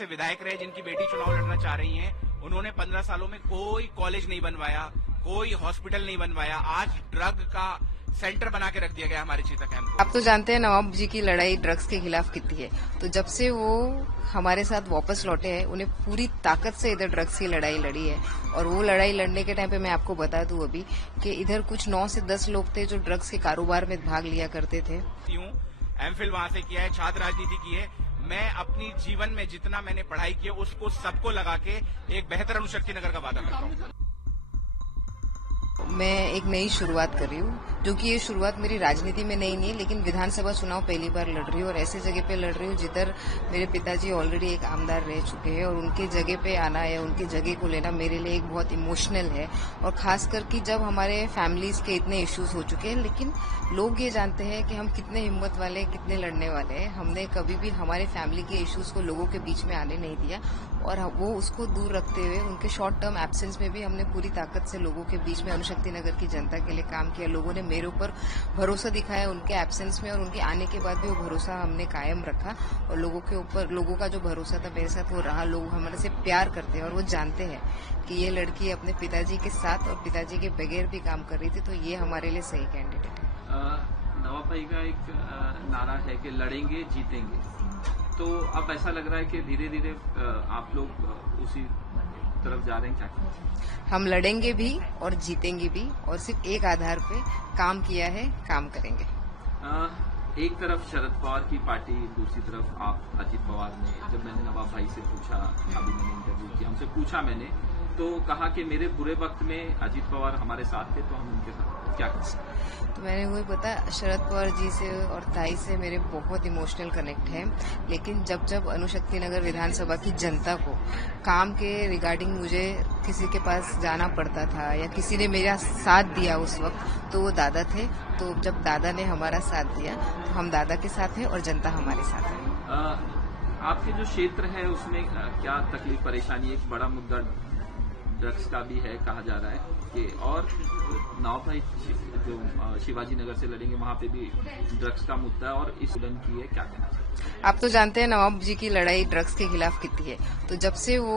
से विधायक रहे जिनकी बेटी चुनाव लड़ना चाह रही है। उन्होंने 15 सालों में कोई कॉलेज नहीं बनवाया, कोई हॉस्पिटल नहीं बनवाया। आज ड्रग का सेंटर बना के रख दिया गया हमारे चीता कैंप को। आप तो जानते हैं नवाब जी की लड़ाई ड्रग्स के खिलाफ कितनी है। तो जब से वो हमारे साथ वापस लौटे हैं, उन्हें पूरी ताकत से इधर ड्रग्स की लड़ाई लड़ी है। और वो लड़ाई लड़ने के टाइम पे मैं आपको बता दूं अभी कि इधर कुछ 9 से 10 लोग थे जो ड्रग्स के कारोबार में भाग लिया करते थे। एमफिल वहां से किया है, छात्र राजनीति की है। मैं अपनी जीवन में जितना मैंने पढ़ाई की है उसको सबको लगा के एक बेहतर अणुशक्ति नगर का वादा करता हूँ। मैं एक नई शुरुआत कर रही हूँ, जो कि ये शुरुआत मेरी राजनीति में नहीं है, लेकिन विधानसभा चुनाव पहली बार लड़ रही हूँ और ऐसी जगह पे लड़ रही हूँ जिधर मेरे पिताजी ऑलरेडी एक आमदार रह चुके हैं और उनके जगह पे आना या उनकी जगह को लेना मेरे लिए एक बहुत इमोशनल है। और खासकर कि जब हमारे फैमिलीज के इतने इश्यूज हो चुके हैं, लेकिन लोग ये जानते हैं कि हम कितने हिम्मत वाले, कितने लड़ने वाले हैं। हमने कभी भी हमारे फैमिली के इश्यूज को लोगों के बीच में आने नहीं दिया और वो उसको दूर रखते हुए उनके शॉर्ट टर्म एब्सेंस में भी हमने पूरी ताकत से लोगों के बीच में अणुशक्ति नगर की जनता के लिए काम किया। लोगों ने मेरे ऊपर भरोसा दिखाया उनके एब्सेंस में और उनके आने के बाद भी वो भरोसा हमने कायम रखा और लोगों का जो भरोसा था मेरे साथ वो रहा। लोग हमारे से प्यार करते हैं और वो जानते हैं कि ये लड़की अपने पिताजी के साथ और पिताजी के बगैर भी काम कर रही थी, तो ये हमारे लिए सही कैंडिडेट है। नवाब भाई का एक नारा है कि लड़ेंगे जीतेंगे, तो अब ऐसा लग रहा है कि धीरे धीरे आप लोग उसी तरफ जा रहे हैं क्या? हम लड़ेंगे भी और जीतेंगे भी और सिर्फ एक आधार पे काम किया है, काम करेंगे। एक तरफ शरद पवार की पार्टी, दूसरी तरफ आप अजीत पवार ने। जब मैंने नवाब भाई से पूछा, अभी मैंने इंटरव्यू किया, हमसे पूछा मैंने, तो कहा कि मेरे बुरे वक्त में अजीत पवार हमारे साथ थे तो हम उनके साथ क्या कर सकते। तो मैंने वही पता, शरद पवार जी से और ताई से मेरे बहुत इमोशनल कनेक्ट है, लेकिन जब अणुशक्ति नगर विधानसभा की जनता को काम के रिगार्डिंग मुझे किसी के पास जाना पड़ता था या किसी ने मेरा साथ दिया उस वक्त, तो वो दादा थे। तो जब दादा ने हमारा साथ दिया तो हम दादा के साथ हैं और जनता हमारे साथ है। आपके जो क्षेत्र है उसमें क्या तकलीफ परेशानी? एक बड़ा मुद्दा ड्रग्स का भी है, कहा जा रहा है कि, और नवाब भाई जो शिवाजी नगर से लड़ेंगे वहां पे भी ड्रग्स का मुद्दा है और इस उलन की है, क्या कहना चाहिए? आप तो जानते हैं नवाब जी की लड़ाई ड्रग्स के खिलाफ कितनी है। तो जब से वो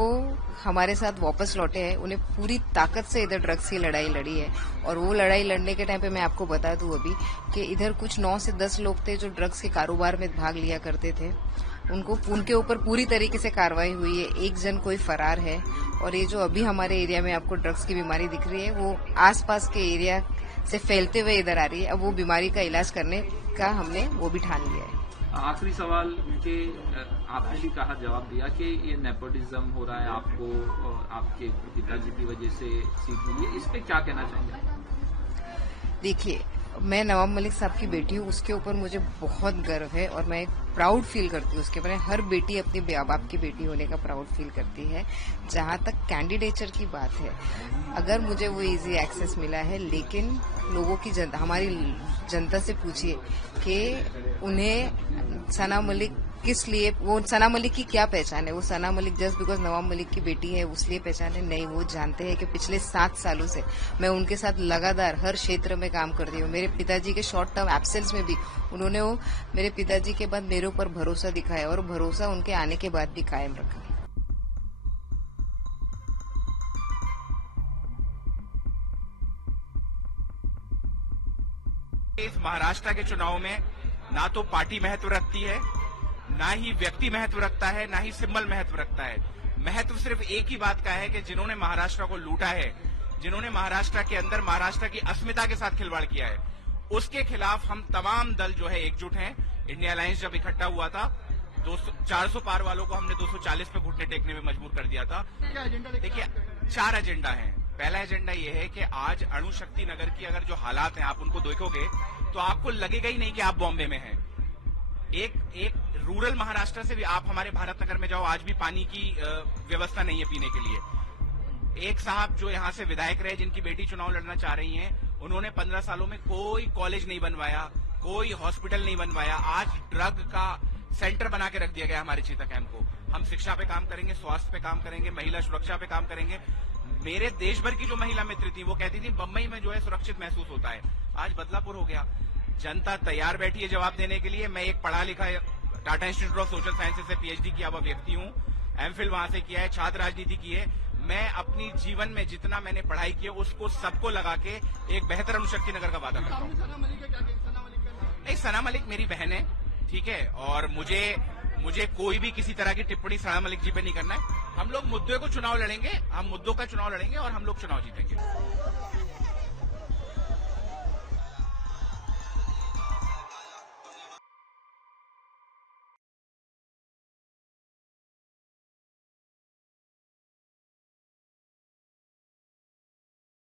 हमारे साथ वापस लौटे हैं, उन्हें पूरी ताकत से इधर ड्रग्स की लड़ाई लड़ी है। और वो लड़ाई लड़ने के टाइम पे मैं आपको बता दूं अभी कि इधर कुछ 9 से 10 लोग थे जो ड्रग्स के कारोबार में भाग लिया करते थे। उनके ऊपर पूरी तरीके से कार्रवाई हुई है। एक जन कोई फरार है और ये जो अभी हमारे एरिया में आपको ड्रग्स की बीमारी दिख रही है, वो आसपास के एरिया से फैलते हुए इधर आ रही है। अब वो बीमारी का इलाज करने का हमने वो भी ठान लिया है। आखिरी सवाल के आपने भी कहा, जवाब दिया कि ये नेपोटिज्म हो रहा है, आपको आपके पिताजी की वजह से सीट मिली है, इस पे क्या कहना चाहेंगे? देखिए, मैं नवाब मलिक साहब की बेटी हूँ, उसके ऊपर मुझे बहुत गर्व है और मैं प्राउड फील करती हूँ उसके ऊपर। हर बेटी अपनी बाप की बेटी होने का प्राउड फील करती है। जहां तक कैंडिडेचर की बात है, अगर मुझे वो इजी एक्सेस मिला है, लेकिन लोगों की जनता, हमारी जनता से पूछिए कि उन्हें सना मलिक किस लिए, वो सना मलिक की क्या पहचान है? वो सना मलिक जस्ट बिकॉज नवाब मलिक की बेटी है उसलिए पहचान है? नहीं, वो जानते हैं कि पिछले 7 सालों से मैं उनके साथ लगातार हर क्षेत्र में काम करती हूँ। मेरे पिताजी के शॉर्ट टर्म एब्सेंस में भी उन्होंने मेरे पिताजी के बाद मेरे ऊपर भरोसा दिखाया और भरोसा उनके आने के बाद भी कायम रखा। इस महाराष्ट्र के चुनाव में ना तो पार्टी महत्व रखती है, ना ही व्यक्ति महत्व रखता है, ना ही सिंबल महत्व रखता है। महत्व सिर्फ एक ही बात का है कि जिन्होंने महाराष्ट्र को लूटा है, जिन्होंने महाराष्ट्र के अंदर महाराष्ट्र की अस्मिता के साथ खिलवाड़ किया है, उसके खिलाफ हम तमाम दल जो है एकजुट हैं। इंडिया अलायंस जब इकट्ठा हुआ था, 400 पार वालों को हमने 240 पे घुटने टेकने में मजबूर कर दिया था। देखिए, 4 एजेंडा है। पहला एजेंडा ये है कि आज अणुशक्ति नगर की अगर जो हालात हैं आप उनको देखोगे तो आपको लगेगा ही नहीं कि आप बॉम्बे में हैं। एक रूरल महाराष्ट्र से भी आप हमारे भारत नगर में जाओ, आज भी पानी की व्यवस्था नहीं है पीने के लिए। एक साहब जो यहाँ से विधायक रहे जिनकी बेटी चुनाव लड़ना चाह रही हैं, उन्होंने 15 सालों में कोई कॉलेज नहीं बनवाया, कोई हॉस्पिटल नहीं बनवाया। आज ड्रग का सेंटर बना के रख दिया गया हमारे चीता कैंप को। हम शिक्षा पे काम करेंगे, स्वास्थ्य पे काम करेंगे, महिला सुरक्षा पे काम करेंगे। मेरे देश भर की जो महिला मित्र थी वो कहती थी बम्बई में जो है सुरक्षित महसूस होता है, आज बदलापुर हो गया। जनता तैयार बैठी है जवाब देने के लिए। मैं एक पढ़ा लिखा Tata institute of social sciences से PhD किया हुआ व्यक्ति हूँ। एमफिल वहां से किया है, छात्र राजनीति की है। मैं अपनी जीवन में जितना मैंने पढ़ाई की है उसको सबको लगा के एक बेहतर अनुशक्ति नगर का वादा करता हूँ। नहीं, सना मलिक मेरी बहन है, ठीक है, और मुझे कोई भी किसी तरह की टिप्पणी सना मलिक जी पे नहीं करना है। हम लोग मुद्दे को चुनाव लड़ेंगे, हम मुद्दों का चुनाव लड़ेंगे और हम लोग चुनाव जीतेंगे।